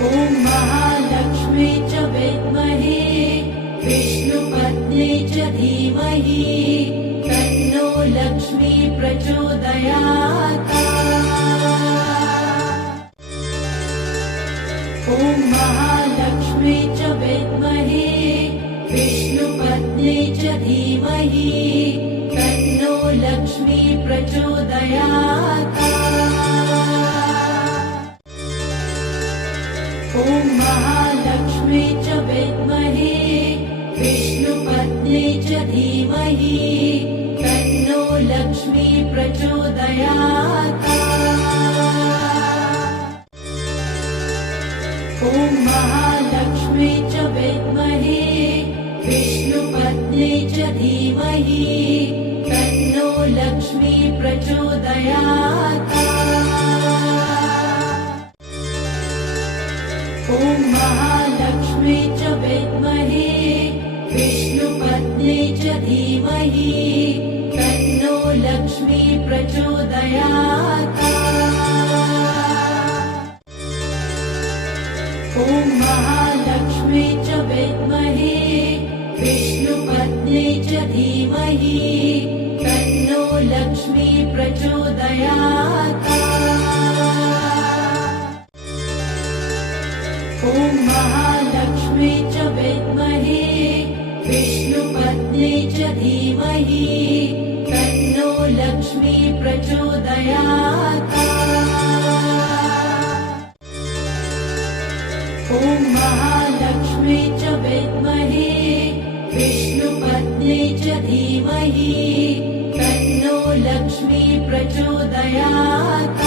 ॐ महालक्ष्मी च विद्महे विष्णुपत्न्यै च धीमहि तन्नो लक्ष्मी प्रचोदयात्। ॐ महालक्ष्मी च विद्महे विष्णुपत्न्यै च धीमहि तन्नो लक्ष्मी प्रचोदयात्। ॐ महालक्ष्मी च विद्महे विष्णुपत्न्यै च धीमहि तन्नो लक्ष्मी प्रचोदयात्। ॐ महालक्ष्मी च विद्महे विष्णुपत्न्यै च धीमहि तन्नो लक्ष्मी प्रचोदयात्। ॐ महालक्ष्मी च विद्महे विष्णुपत्न्यै च धीमहि तन्नो लक्ष्मी प्रचोदयात्। ॐ महालक्ष्मी च विद्महे विष्णुपत्न्यै च धीमहि तन्नो लक्ष्मी प्रचोदयात्। ॐ महालक्ष्मी च विद्महे विष्णुपत्न्यै च धीमहि तन्नो लक्ष्मी प्रचोदयात्। ॐ महालक्ष्मी च विद्महे विष्णुपत्न्यै च धीमहि तन्नो लक्ष्मी प्रचोदयात्।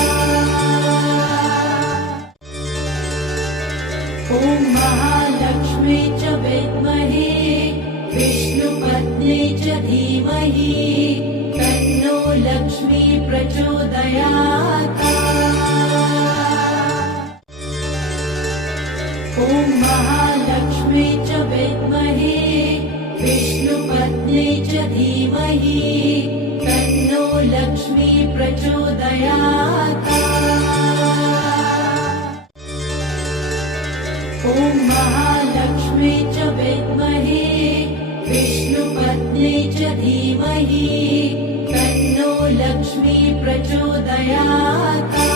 ॐ महालक्ष्मी च विद्महे विष्णुपत्न्यै च धीमहि तन्नो लक्ष्मी प्रचोदयात्। ॐ महालक्ष्मी च विद्महे विष्णुपत्न्यै च धीमहि तन्नो लक्ष्मी प्रचोदयात्। ॐ महालक्ष्मी च विद्महे विष्णुपत्न्यै च धीमहि तन्नो लक्ष्मी प्रचोदयात्।